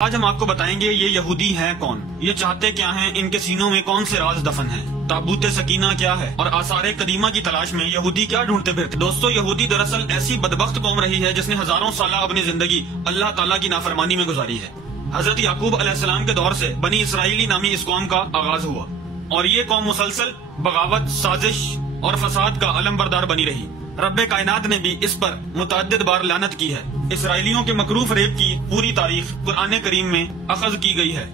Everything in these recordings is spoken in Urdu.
آج ہم آپ کو بتائیں گے یہ یہودی ہیں کون، یہ چاہتے کیا ہیں، ان کے سینوں میں کون سے راز دفن ہیں، تابوت سکینہ کیا ہے اور آثار قدیمہ کی تلاش میں یہودی کیا ڈھونڈتے پھرتے۔ دوستو، یہودی دراصل ایسی بدبخت قوم رہی ہے جس نے ہزاروں سالہ اپنی زندگی اللہ تعالیٰ کی نافرمانی میں گزاری ہے۔ حضرت یعقوب علیہ السلام کے دور سے بنی اسرائیلی نامی اس قوم کا آغاز ہوا اور یہ قوم مسلسل بغاوت، سازش اور فساد کا علم بردار بنی رہی۔ رب کائنات نے بھی اس پر متعدد بار لعنت کی ہے۔ اسرائیلیوں کے مکروہ فریب کی پوری تاریخ قرآن کریم میں اخذ کی گئی ہے۔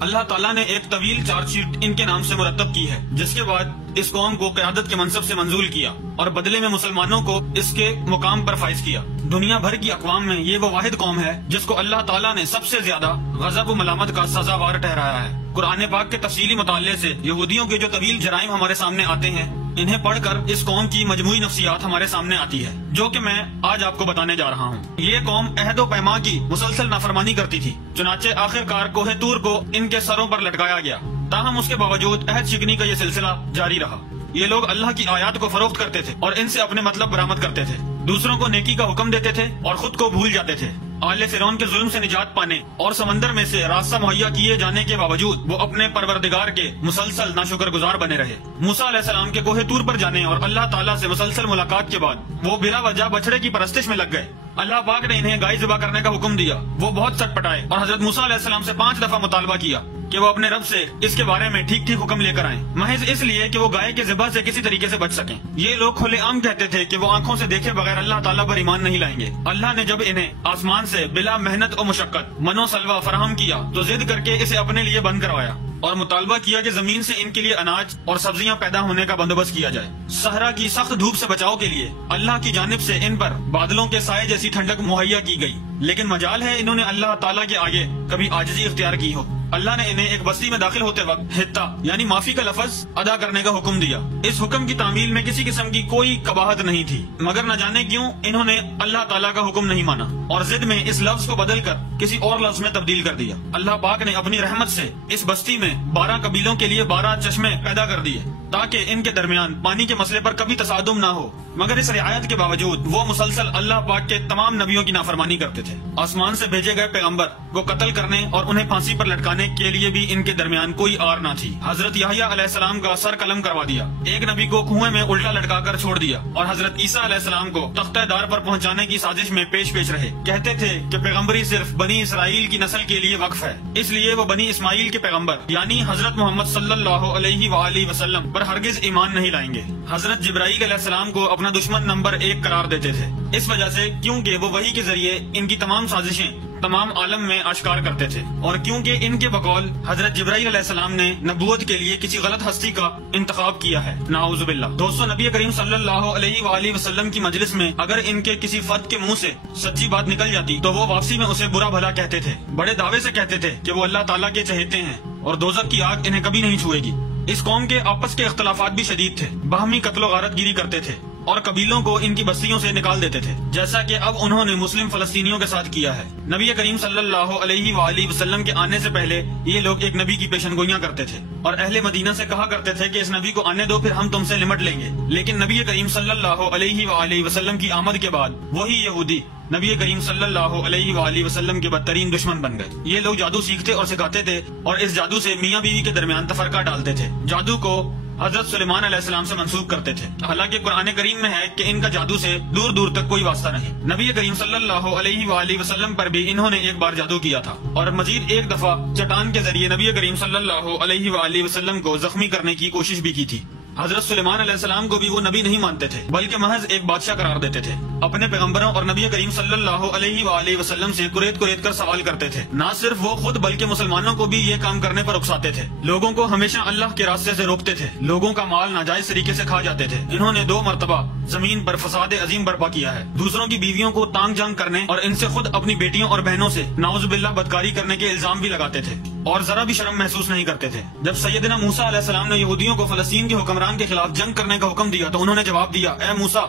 اللہ تعالیٰ نے ایک طویل چارج شیٹ ان کے نام سے مرتب کی ہے، جس کے بعد اس قوم کو قیادت کے منصب سے منزول کیا اور بدلے میں مسلمانوں کو اس کے مقام پر فائز کیا۔ دنیا بھر کی اقوام میں یہ وہ واحد قوم ہے جس کو اللہ تعالیٰ نے سب سے زیادہ غضب و ملامت کا سزاوار ٹھہرایا ہے۔ قرآن پاک کے تفصیلی مطالعے سے یہودیوں کے جو طویل جرائم ہمارے سامنے آتے ہیں، انہیں پڑھ کر اس قوم کی مجموعی نفسیات ہمارے سامنے آتی ہے، جو کہ میں آج آپ کو بتانے جا رہا ہوں۔ یہ قوم عہد و پیمان کی مسلسل نافرمانی کرتی تھی، چنانچہ آخرکار کوہ طور کو ان کے سروں پر لٹکایا گیا، تاہم اس کے باوجود عہد شکنی کا یہ سلسلہ جاری رہا۔ یہ لوگ اللہ کی آیات کو فروخت کرتے تھے اور ان سے اپنے مطلب برآمد کرتے تھے، دوسروں کو نیکی کا حکم دیتے تھے اور خود کو بھول جاتے تھے۔ آل فرعون کے ظلم سے نجات پانے اور سمندر میں سے راستہ مہیا کیے جانے کے باوجود وہ اپنے پروردگار کے مسلسل ناشکر گزار بنے رہے۔ موسیٰ علیہ السلام کے کوہ طور پر جانے اور اللہ تعالیٰ سے مسلسل ملاقات کے بعد وہ بلا وجہ بچڑے کی پرستش میں لگ گئے۔ اللہ پاک نے انہیں گائے ذبح کرنے کا حکم دیا، وہ بہت سٹ پٹائے اور حضرت موسیٰ علیہ السلام سے 5 دفعہ مطالبہ کیا کہ وہ اپنے رب سے اس کے بارے میں ٹھیک ٹھیک حکم لے کر آئیں، محض اس لیے کہ وہ گائے کے ذبح سے کسی طریقے سے بچ سکیں۔ یہ لوگ کھلے عام کہتے تھے کہ وہ آنکھوں سے دیکھے بغیر اللہ تعالیٰ پر ایمان نہیں لائیں گے۔ اللہ نے جب انہیں آسمان سے بلا محنت و مشقت من و سلوہ فراہم کیا تو ضد کر کے اسے اپنے لیے بند کروایا اور مطالبہ کیا کہ زمین سے ان کے لیے اناج اور سبزیاں پیدا ہونے کا بندوبست کیا جائے۔ صحرا کی سخت دھوپ سے بچاؤ کے لیے اللہ کی جانب سے ان پر بادلوں کے سائے جیسی ٹھنڈک مہیا کی گئی، لیکن مجال ہے انہوں نے اللہ تعالیٰ کے آگے کبھی عاجزی اختیار کی ہو۔ اللہ نے انہیں ایک بستی میں داخل ہوتے وقت حتہ یعنی معافی کا لفظ ادا کرنے کا حکم دیا۔ اس حکم کی تعمیل میں کسی قسم کی کوئی قباحت نہیں تھی، مگر نہ جانے کیوں انہوں نے اللہ تعالیٰ کا حکم نہیں مانا اور ضد میں اس لفظ کو بدل کر کسی اور لفظ میں تبدیل کر دیا۔ اللہ پاک نے اپنی رحمت سے اس بستی میں 12 قبیلوں کے لیے 12 چشمے پیدا کر دیے تاکہ ان کے درمیان پانی کے مسئلے پر کبھی تصادم نہ ہو، مگر اس رعایت کے باوجود وہ مسلسل اللہ پاک کے تمام نبیوں کی نافرمانی کرتے تھے۔ آسمان سے بھیجے گئے پیغمبر کو قتل کرنے اور انہیں پھانسی پر لٹکانے کے لیے بھی ان کے درمیان کوئی آر نہ تھی۔ حضرت یحییٰ علیہ السلام کا سر قلم کروا دیا، ایک نبی کو کنویں میں الٹا لٹکا کر چھوڑ دیا اور حضرت عیسیٰ علیہ السلام کو تختہ دار پر پہنچانے کی سازش میں پیش رہے۔ کہتے تھے کہ پیغمبری صرف بنی اسرائیل کی نسل کے لیے وقف ہے، اس لیے وہ بنی اسماعیل کے پیغمبر یعنی حضرت محمد صلی اللہ علیہ وآلہ وسلم پر ہرگز ایمان نہیں لائیں گے۔ حضرت جبرائیل علیہ السلام کو اپنا دشمن نمبر 1 قرار دیتے تھے، اس وجہ سے کیونکہ وہ وحی کے ذریعے ان کی تمام سازشیں تمام عالم میں آشکار کرتے تھے اور کیونکہ ان کے بقول حضرت جبرائیل علیہ السلام نے نبوت کے لیے کسی غلط ہستی کا انتخاب کیا ہے، نعوذ باللہ۔ دوستو، نبی کریم صلی اللہ علیہ وآلہ وسلم کی مجلس میں اگر ان کے کسی فرد کے منہ سے سچی بات نکل جاتی تو وہ واپسی میں اسے برا بھلا کہتے تھے، بڑے دعوے سے کہتے تھے کہ وہ اللہ تعالیٰ کے چہیتے ہیں اور دوزخ کی آگ انہیں کبھی نہیں چھوئے گی۔ اس قوم کے آپس کے اختلافات بھی شدید تھے، باہمی قتل و غارت گیری کرتے تھے اور قبیلوں کو ان کی بستیوں سے نکال دیتے تھے، جیسا کہ اب انہوں نے مسلم فلسطینیوں کے ساتھ کیا ہے۔ نبی کریم صلی اللہ علیہ وآلہ وسلم کے آنے سے پہلے یہ لوگ ایک نبی کی پیشن گوئیاں کرتے تھے اور اہل مدینہ سے کہا کرتے تھے کہ اس نبی کو آنے دو، پھر ہم تم سے نمٹ لیں گے۔ لیکن نبی کریم صلی اللہ علیہ وآلہ وسلم کی آمد کے بعد وہی یہودی نبی کریم صلی اللہ علیہ وآلہ وسلم کے بدترین دشمن بن گئے۔ یہ لوگ جادو سیکھتے اور سکھاتے تھے اور اس جادو سے میاں بیوی کے درمیان تفرقہ ڈالتے تھے۔ جادو کو حضرت سلیمان علیہ السلام سے منسوب کرتے تھے، حالانکہ قرآن کریم میں ہے کہ ان کا جادو سے دور دور تک کوئی واسطہ نہیں۔ نبی کریم صلی اللہ علیہ وآلہ وسلم پر بھی انہوں نے ایک بار جادو کیا تھا اور مزید ایک دفعہ چٹان کے ذریعے نبی کریم صلی اللہ علیہ وآلہ وسلم کو زخمی کرنے کی کوشش بھی کی تھی۔ حضرت سلیمان علیہ السلام کو بھی وہ نبی نہیں مانتے تھے بلکہ محض ایک بادشاہ قرار دیتے تھے۔ اپنے پیغمبروں اور نبی کریم صلی اللہ علیہ وآلہ وسلم سے قریت کر سوال کرتے تھے۔ نہ صرف وہ خود بلکہ مسلمانوں کو بھی یہ کام کرنے پر اکساتے تھے، لوگوں کو ہمیشہ اللہ کے راستے سے روکتے تھے، لوگوں کا مال ناجائز طریقے سے کھا جاتے تھے۔ انہوں نے 2 مرتبہ زمین پر فساد عظیم برپا کیا ہے، دوسروں کی بیویوں کو تانگ جھانگ کرنے اور ان سے خود اپنی بیٹیوں اور بہنوں سے نعوذ باللہ بدکاری کرنے کے الزام بھی لگاتے تھے اور ذرا بھی شرم محسوس نہیں کرتے تھے۔ جب سیدنا موسیٰ علیہ السلام نے یہودیوں کو فلسطین کے حکمران کے خلاف جنگ کرنے کا حکم دیا تو انہوں نے جواب دیا، اے موسیٰ،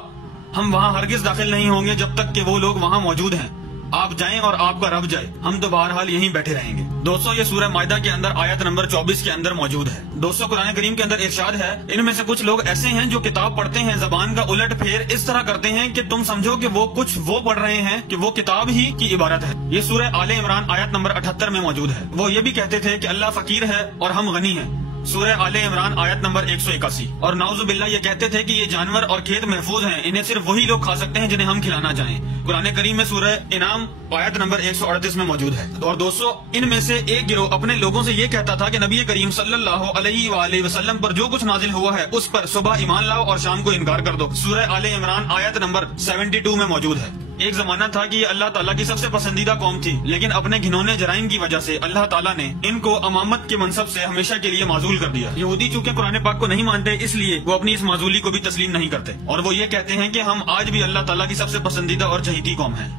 ہم وہاں ہرگز داخل نہیں ہوں گے جب تک کہ وہ لوگ وہاں موجود ہیں۔ آپ جائیں اور آپ کا رب جائے، ہم تو بہرحال یہیں بیٹھے رہیں گے۔ دوستو یہ سورہ مائدہ کے اندر آیت نمبر 24 کے اندر موجود ہے۔ دوستو قرآن کریم کے اندر ارشاد ہے، ان میں سے کچھ لوگ ایسے ہیں جو کتاب پڑھتے ہیں، زبان کا الٹ پھیر اس طرح کرتے ہیں کہ تم سمجھو کہ وہ کچھ وہ پڑھ رہے ہیں کہ وہ کتاب ہی کی عبارت ہے۔ یہ سورہ آل عمران آیت نمبر 78 میں موجود ہے۔ وہ یہ بھی کہتے تھے کہ اللہ فقیر ہے اور ہم غنی ہیں، سورہ آل عمران آیت نمبر 181۔ اور نعوذ باللہ یہ کہتے تھے کہ یہ جانور اور کھیت محفوظ ہیں، انہیں صرف وہی لوگ کھا سکتے ہیں جنہیں ہم کھلانا چاہیں۔ قرآن کریم میں سورہ انعام آیت نمبر 138 میں موجود ہے۔ اور دوستو ان میں سے ایک گروہ اپنے لوگوں سے یہ کہتا تھا کہ نبی کریم صلی اللہ علیہ وآلہ وسلم پر جو کچھ نازل ہوا ہے اس پر صبح ایمان لاؤ اور شام کو انکار کر دو، سورہ آل عمران آیت نمبر 72 میں موجود ہے۔ ایک زمانہ تھا کہ یہ اللہ تعالیٰ کی سب سے پسندیدہ قوم تھی، لیکن اپنے گھنونے جرائم کی وجہ سے اللہ تعالیٰ نے ان کو امامت کے منصب سے ہمیشہ کے لیے معزول کر دیا۔ یہودی چونکہ قرآن پاک کو نہیں مانتے، اس لیے وہ اپنی اس معزولی کو بھی تسلیم نہیں کرتے، اور وہ یہ کہتے ہیں کہ ہم آج بھی اللہ تعالیٰ کی سب سے پسندیدہ اور چہیتی قوم ہیں۔